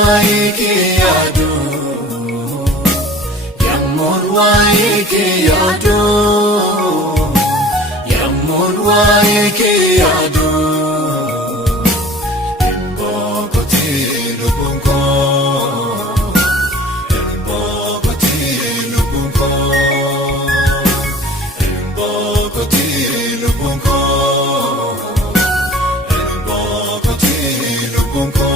waike yadu, yammun waike yadu, yammun waike yadu. Imbokoti lubunko, imbokoti lubunko, imbokoti lubunko, imbokoti lubunko.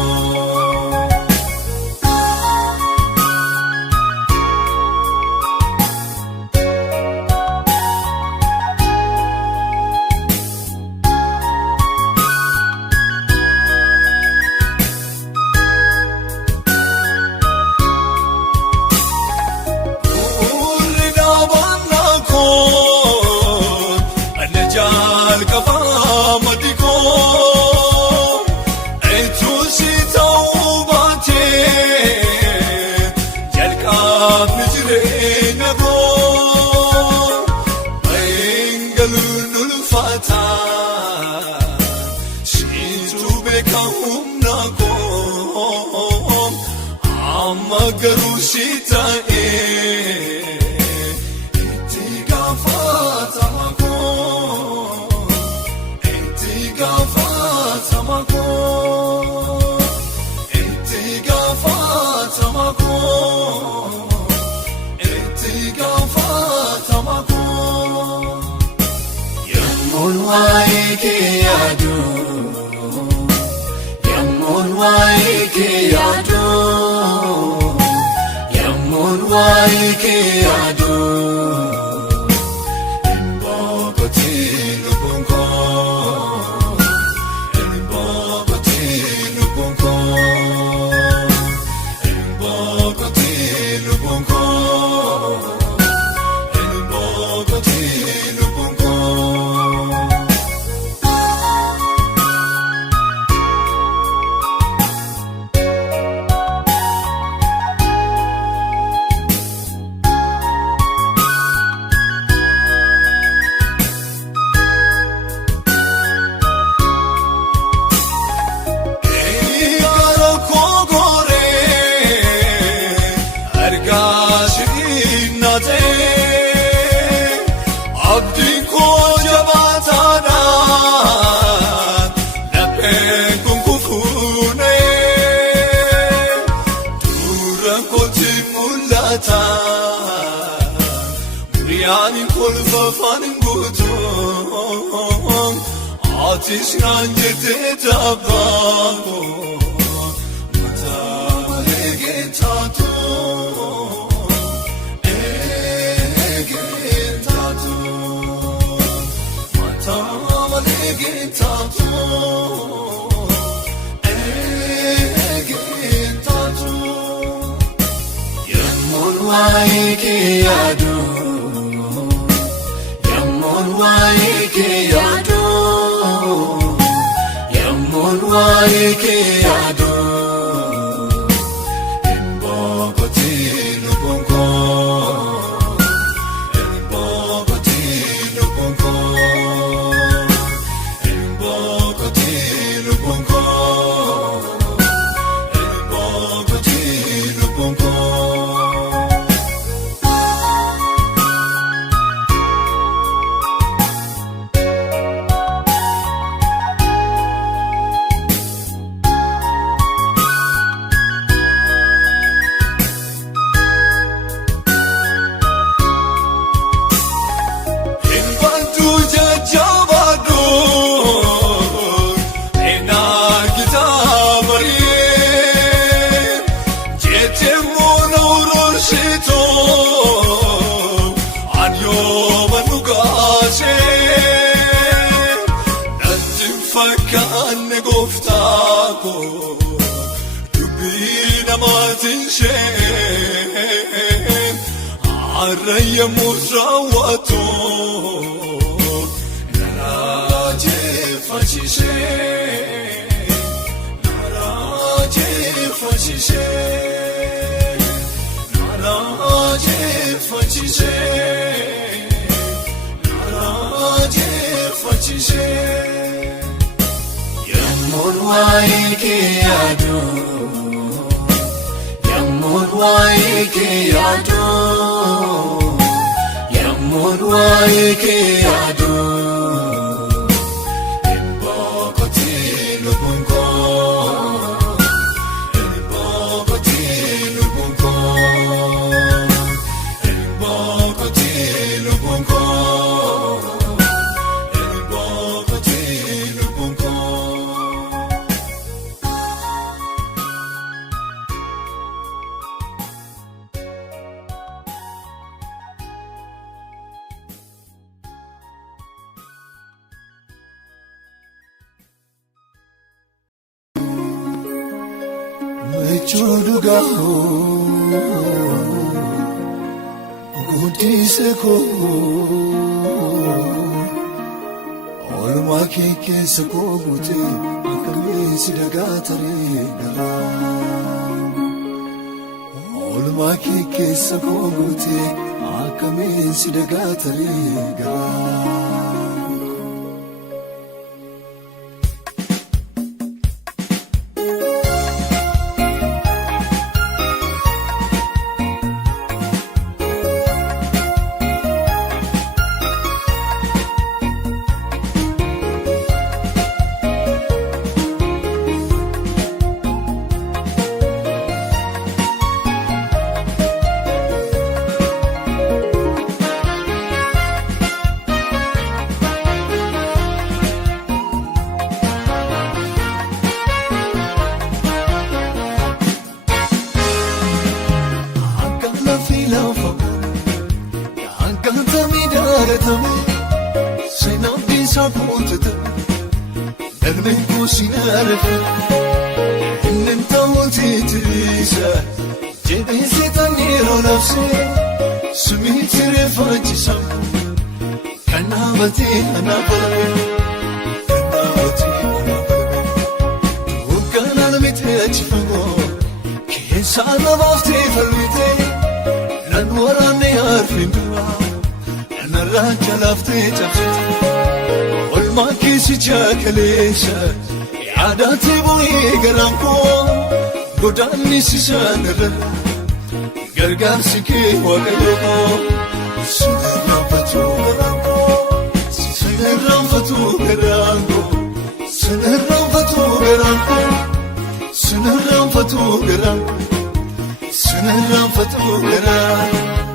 Garushita itiga fatamako, itiga fatamako, itiga fatamako, itiga fatamako. Yammun waike yadu, yammun waike yadu, yammun waike yadu. Imbokoti lubunko, imbokoti lubunko, imbokoti lubunko, imbokoti lubunko. Yani kolfa fangutum ateş rangete tabako mata egetato egetato mata egetato egetato. Yammun waike yadu, yammun waike yadu, yammun waike yadu. Imbokoti lubunko, imbokoti lubunko, imbokoti lubunko, imbokoti lubunko. Fakkanne goftako dubina matinshen araya muzrawato naraje fachishe naraje fachishe naraje fachishe naraje fachishe. Yammun waike yadu, waike yado Yamon waike yado Embakati lubunko Embakati lubunko Embakati lubunko Embakati lubunko Mechudugaho Gudiseko Olma keke seko gute akame sidagatare gara Olma keke seko gute akame sidagatare gara Yaadati bu'ee garankoo godaanni sisaanirra gargaarsi kee waaqayyoo sinirraanfatu garankoo sinirraanfatu garankoo sinirraanfatu garankoo sinirraanfatu garankoo sinirraanfatu garankoo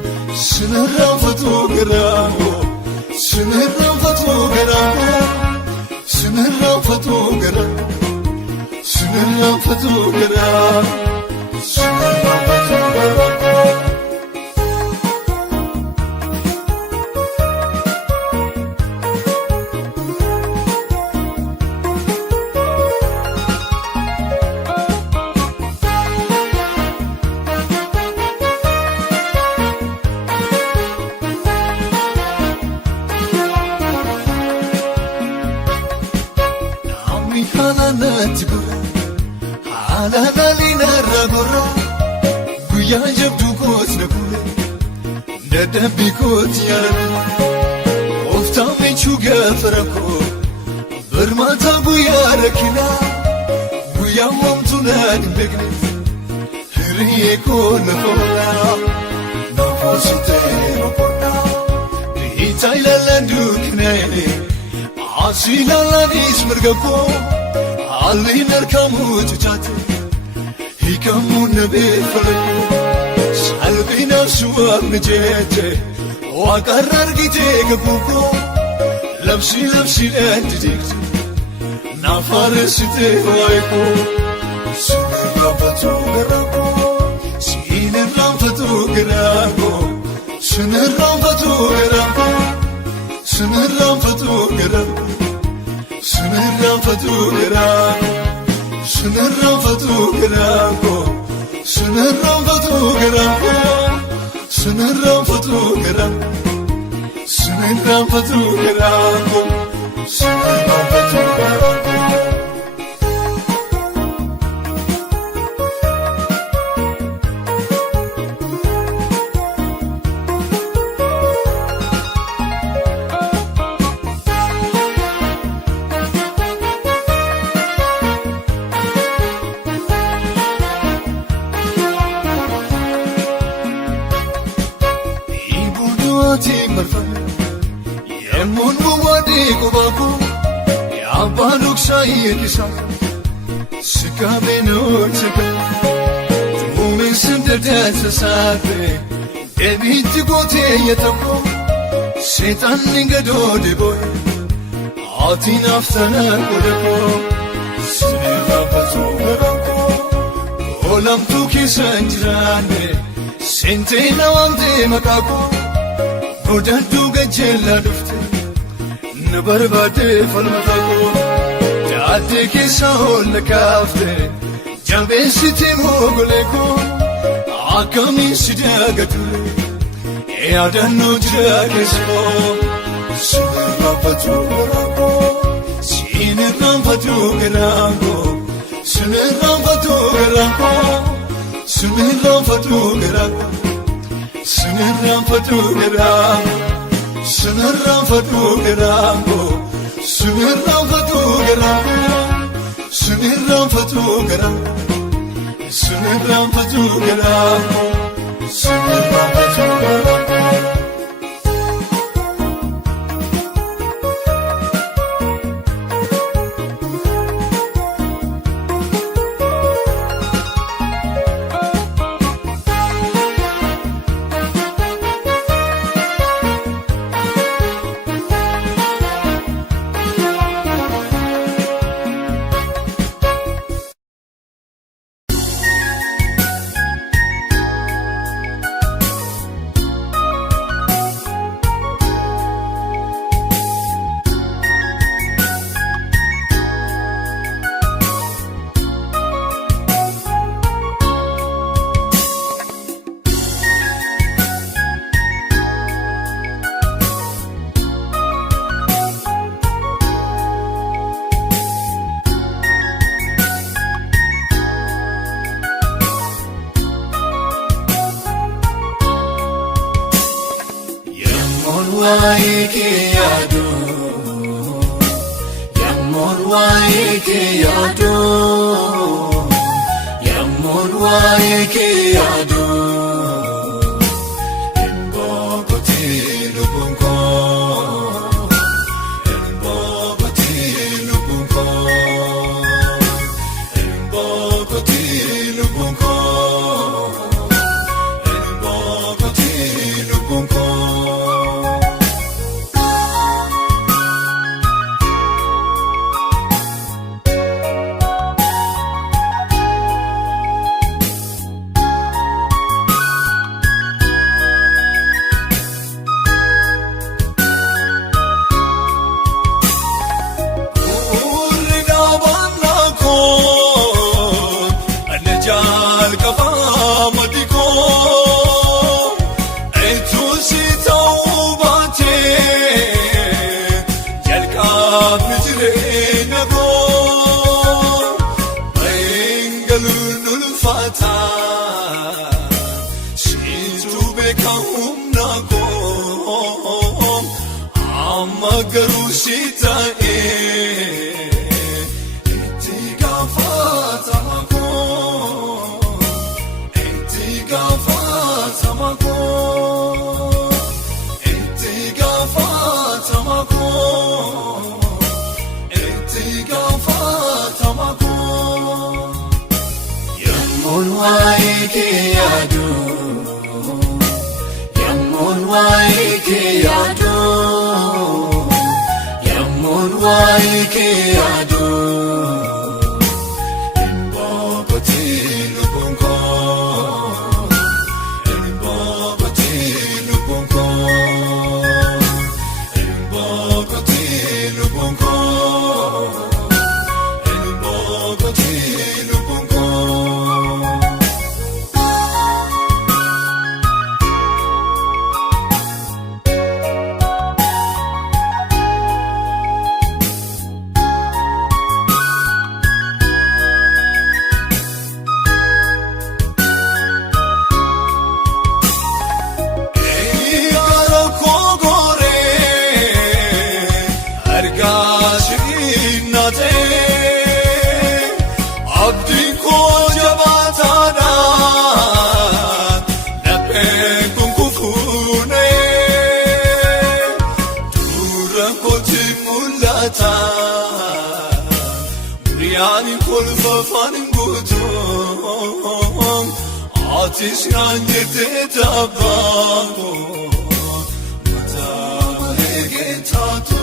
sinirraanfatu garankoo sinirraanfatu garankoo sinirraanfatu gara sinirraanfatu gara sinirraanfatu gara Dabikoot yaala oftaan michuu gaafa rakkoo birmaata guyyaa rakkinaa guyyaa wamtu naan hin beekne hiriyyee koo lafa onaa naafoo sitee boqonnaa dhiitaa ilaalaan duuknaa'e asii ilaalaanis mirga koo haalli narkamuu cucaate hiikamuu na beeffalakoo. Salphinaaf suwaafni jeche waaqarra argitee gabuukoo labsiidhaan didikte naaf haaressitee waayikoo sinirraanfatu garaakoo sinirraanfatu garaakoo sinirraanfatu garaakoo sinirraanfatu garaakoo sinirraanfatu garaakoo sinirraanfatu garaakoo. Sinirraanfatu garaakoo sinirraanfatu garaakoo sinirraanfatu garaakoo sinirraanfatu garaakoo. ko Yaabaaluksa yeekisa Sikabeenoo chika Muuminsin daddaasa saate Deebiitti gootee yeetako Seexanni gadoode booye Ati naftana godhako Sirraafatu garako Olamtuu keessa hin jiraanne Seentee na waamtee maqaa koo Godhadhuu gajjeellaa dhufte Na barbaadee falmata koo Daadhee keessa oolla kaafte Jabeessitee moogolee koo Akkamiin si dagature Yaadannoo jira keessa koo Sirraafatu garako Sirraafatu garako Sirraafatu garako Sirraafatu garako Sirraafatu garako Sirraafatu garako Sirraafatu garako Sirraafatu garako Sirraafatu garako Sirraafatu garako waike yado Yamon waike yado Yamon waike yado Embogoti lubunko Embogoti lubunko Embogoti lubunko Embogoti lubunko Garusita etiga fata mako etiga fata mako etiga fata mako etiga fata mako Yamon waike yado Yamon waike yado waike yado Embogoti lubunko Embogoti lubunko Embogoti lubunko Embogoti lubunko mul'ata Muriyaan kolfa afaan guutu Aatis naan jettee taabbaako Mataa malee geetaatu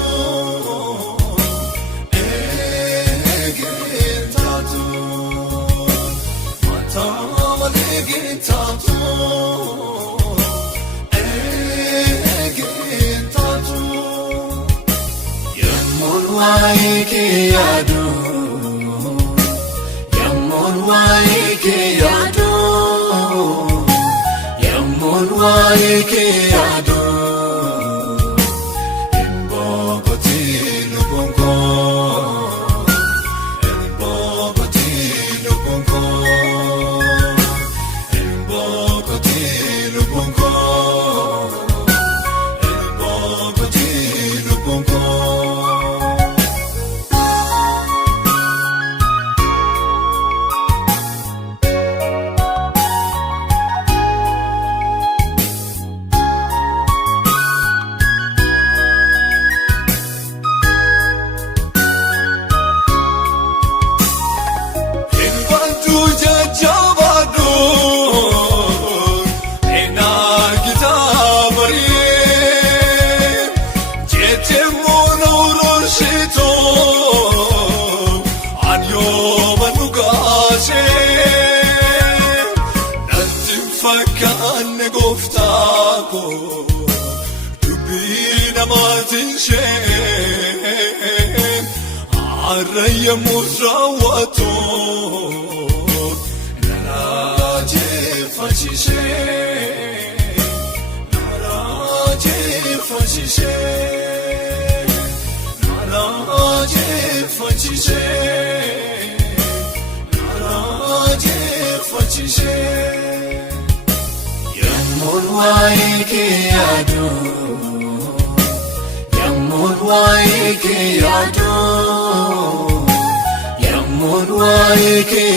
Geetaatu Mataa malee geetaatu Geetaatu Yemmuun waa'ee kee yaadu Yemmuun waa'ee kee yaadu Yemmuun waa'ee kee yaadu Hinboqotii lubbuun koo Hinboqotii lubbuun koo Hinboqotii lubbuun koo Hinboqotii lubbuun koo Fakkaanne gooftaako dubbii namaatiin isheen har'a yemmuus raawwatu na raajeffachiise Yemmuun waa'ee kee yaadu Yemmuun waa'ee kee yaadu Yemmuun waa'ee kee